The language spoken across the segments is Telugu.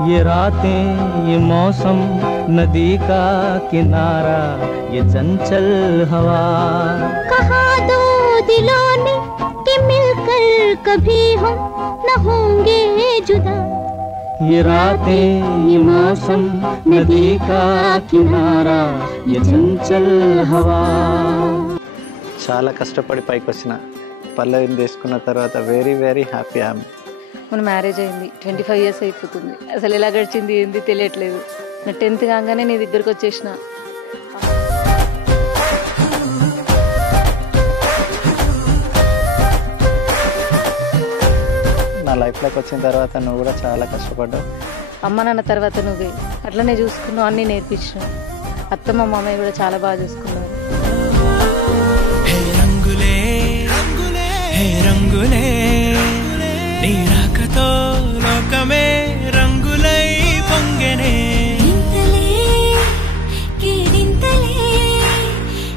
ये रातें ये मौसम नदी का किनारा ये चंचल हवा कहा दो दिलों ने कि मिलकर कभी हम न होंगे जुदा ये रातें ये मौसम नदी का किनारा ये चंचल हवा చాలా కష్టపడి పైకి వచ్చిన పల్లవిని తీసుకున్న తర్వాత వెరీ వెరీ హ్యాపీ ఆమె. మన మ్యారేజ్ అయింది 25 years అయిపోతుంది. అసలు ఎలా గడిచింది ఏంది తెలియట్లేదు. నా 10th కాగానే నీ దగ్గరకు వచ్చేసిన. నా లైఫ్లోకి వచ్చిన తర్వాత నువ్వు కూడా చాలా కష్టపడ్డావు. అమ్మ నాన్న తర్వాత నువ్వే అట్లనే చూసుకున్నావు, అన్నీ నేర్పించినావు. అత్తమ్మ మామయ్య కూడా చాలా బాగా చూసుకున్నారు. రంగులే నీ రాకతో లోకమే రంగులై పొంగెనే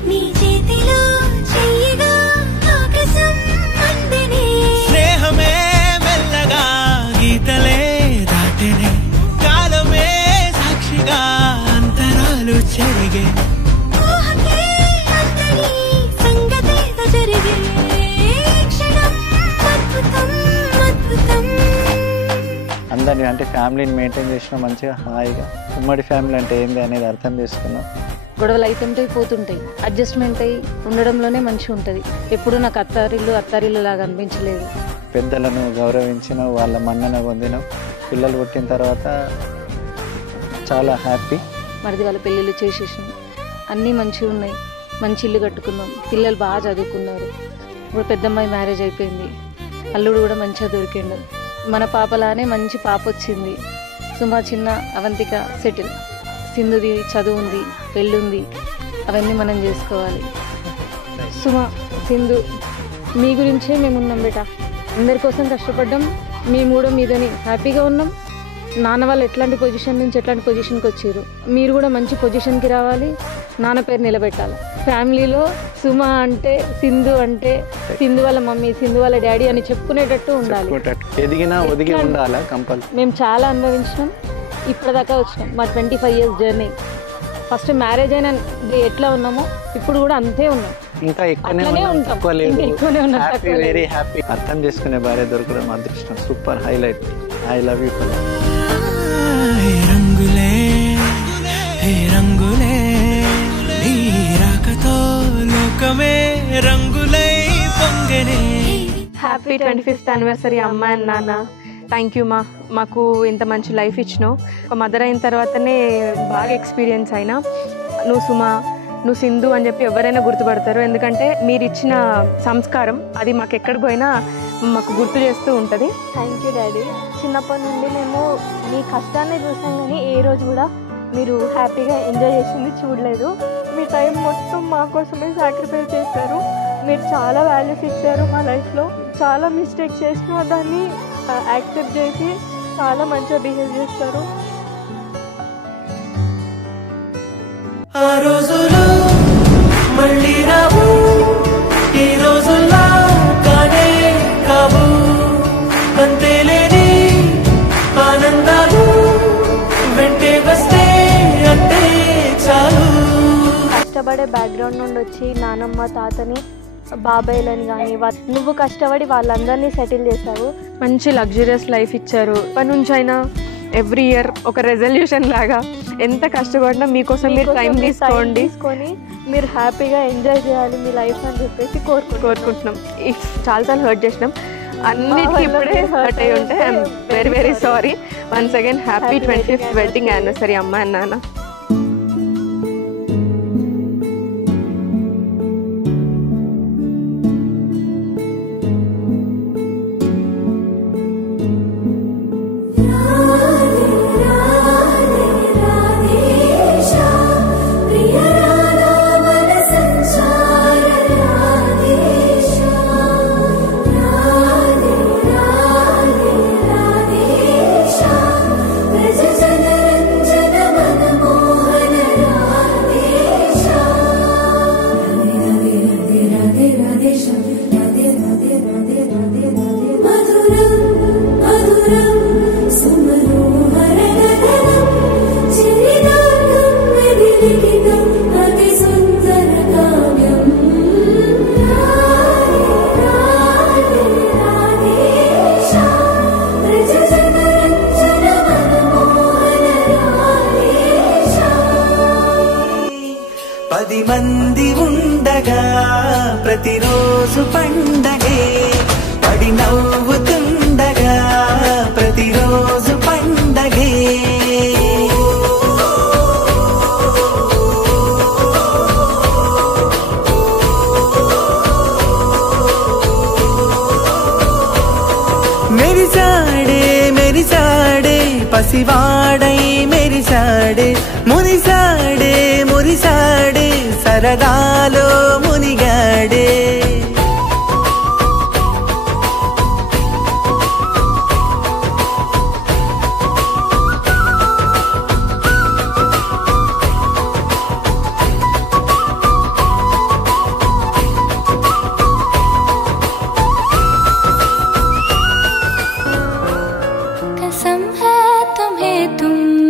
నీ చేతిలో చెయ్యగా ఆకాశం అందెనే స్నేహమే మెల్లగా గీతలే దాటెనే కాలమే సాక్షిగా అంతరాలు చెరిగే అందరినీ అంటే ఫ్యామిలీని మెయింటైన్ చేసిన మంచిగా హాయిగా. ఉమ్మడి ఫ్యామిలీ అంటే ఏంది అనేది అర్థం చేసుకున్నాం. గొడవలు అవుతుంటాయి పోతుంటాయి, అడ్జస్ట్మెంట్ అయ్యి ఉండడంలోనే మంచిగా ఉంటుంది. ఎప్పుడు నాకు అత్తారిల్లు లాగా అనిపించలేదు. పెద్దలను గౌరవించినావు, వాళ్ళ మన్నన పొందినావు. పిల్లలు పుట్టిన తర్వాత చాలా హ్యాపీ. మరిది వాళ్ళ పెళ్ళిళ్ళు చేసేసాం, అన్నీ మంచిగా ఉన్నాయి. మంచి ఇల్లు కట్టుకున్నాం, పిల్లలు బాగా చదువుకున్నారు. ఇప్పుడు పెద్దమ్మాయి మ్యారేజ్ అయిపోయింది, అల్లుడు కూడా మంచిగా దొరికిండు. మన పాపలానే మంచి పాప వచ్చింది. సుమా చిన్న, అవంతిక సెటిల్, సింధుది చదువు ఉంది, పెళ్ళుంది, అవన్నీ మనం చేసుకోవాలి. సుమా, సింధు మీ గురించే మేము ఉన్నాం బేట. అందరి కోసం కష్టపడ్డాం, మేము కూడా మీదని హ్యాపీగా ఉన్నాం. నాన్న వాళ్ళు ఎట్లాంటి పొజిషన్ నుంచి ఎట్లాంటి పొజిషన్కి వచ్చారు, మీరు కూడా మంచి పొజిషన్కి రావాలి, నాన్న పేరు నిలబెట్టాలి. ఫ్యామిలీలో సుమా అంటే సింధు అంటే సింధు వాళ్ళ మమ్మీ, సింధు వాళ్ళ డాడీ అని చెప్పుకునేటట్టు ఉండాలి. ఎదిగినా ఒదిగి ఉండాలా కంపల్సరీ. మేము చాలా అనుభవించినాం, ఇప్పటిదాకా వచ్చినాం. మా 25 years జర్నీ. ఫస్ట్ మ్యారేజ్ అయిన ఎట్లా ఉన్నామో ఇప్పుడు కూడా అంతే ఉన్నాం, ఇంకా ఎక్కువనే ఉన్నాం. Very happy. అర్థం చేసుకునే భార్య దొరకడం అదృష్టం. Super highlight. I love you. రంగులే నీ రాకతో లోకమే రంగులై పొంగెనే. హ్యాపీ 25th anniversary అమ్మ అండ్ నాన్న. థ్యాంక్ యూ మాకు ఇంత మంచి లైఫ్ ఇచ్చినావు. ఒక మదర్ అయిన తర్వాతనే బాగా ఎక్స్పీరియన్స్ అయినా. నువ్వు సుమా, నువ్వు సింధు అని చెప్పి ఎవరైనా గుర్తుపడతారు. ఎందుకంటే మీరు ఇచ్చిన సంస్కారం అది మాకు ఎక్కడికి పోయినా మాకు గుర్తు చేస్తూ ఉంటుంది. Thank you daddy. చిన్నప్పటి నుండి మేము మీ కష్టాన్ని చూసాం, కానీ ఏ రోజు కూడా మీరు హ్యాపీగా ఎంజాయ్ చేసింది చూడలేదు. మీ టైం మొత్తం మా కోసమే సాక్రిఫైస్ చేశారు. మీరు చాలా వాల్యూస్ ఇచ్చారు మా లైఫ్లో. చాలా మిస్టేక్ చేసినా దాన్ని యాక్సెప్ట్ చేసి చాలా మంచిగా బిహేవ్ చేస్తారు. ఆ రోజులు మళ్ళీ రావు, ఈ రోజుల్లా కానే కావు. అంతేలేని ఆనందాలు వెంటే వస్తే అంటే చాలు. కష్టపడే బ్యాక్గ్రౌండ్ నుండి వచ్చి నానమ్మ తాతని బాబాయ్లని కానీ నువ్వు కష్టపడి వాళ్ళందరినీ సెటిల్ చేశావు. మంచి లగ్జరియస్ లైఫ్ ఇచ్చారు. ఇప్పటి నుంచి అయినా ఎవ్రీ ఇయర్ ఒక రెజల్యూషన్ లాగా ఎంత కష్టపడినా మీకోసం మీరు టైం తీసుకొని మీరు హ్యాపీగా ఎంజాయ్ చేయాలి మీ లైఫ్ అని చెప్పేసి కోరుకుంటున్నాం. ఇఫ్ చాలాసార్లు హర్ట్ చేసినాం, అన్నిటికీ ఇప్పుడే హర్ట్ అయి ఉంటే I'm very very sorry. Once again happy 25th wedding anniversary అమ్మ అండ్ నాన్న. జనరంజన మనమో మెరిసాడే మెరిసాడే పసివాడై మెరిసాడే మురిసాడే మురిసాడే సరదాలో మునిగాడే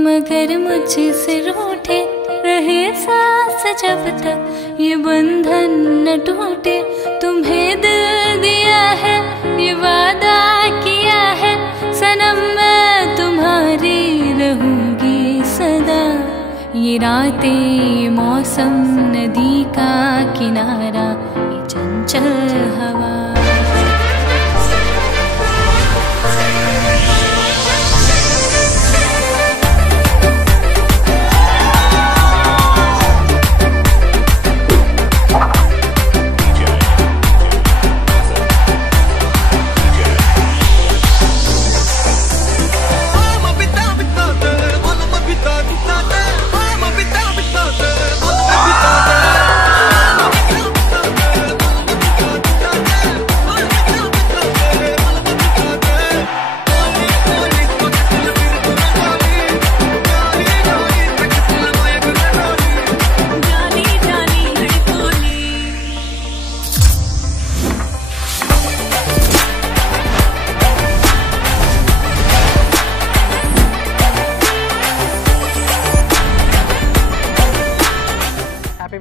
मगर मुझसे रूठे रहे सांस जब तक ये बंधन न टूटे तुम्हें दिल दिया है ये वादा किया है सनम मैं तुम्हारी रहूंगी सदा ये रातें ये मौसम नदी का किनारा ये चंचल हवा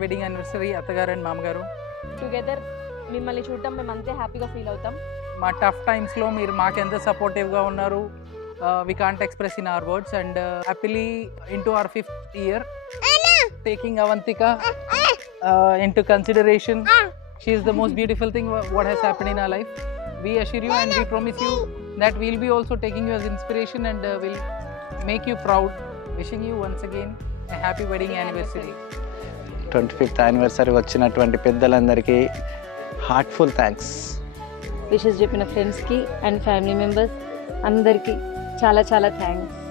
వెడ్డింగ్ యానివర్సరీ అత్తగారు అండ్ మామగారు టుగెదర్ మిమ్మల్ని చూడటం మేము అంతే హ్యాపీగా ఫీల్ అవుతాం. మా టఫ్ టైమ్స్లో మీరు మాకు ఎంత సపోర్టివ్గా ఉన్నారు we can't express in our words and happily into our 5th year taking Avantika into consideration. She is the most beautiful thing what has happened in our life. We assure you and we promise you that we'll be also taking you as inspiration and will make you proud. Wishing you once again a happy wedding anniversary. 25th anniversary వచ్చినటువంటి పెద్దలందరికీ హార్ట్ఫుల్ థ్యాంక్స్. విషెస్ చెప్పిన ఫ్రెండ్స్కి అండ్ ఫ్యామిలీ మెంబర్స్ అందరికీ చాలా చాలా థ్యాంక్స్.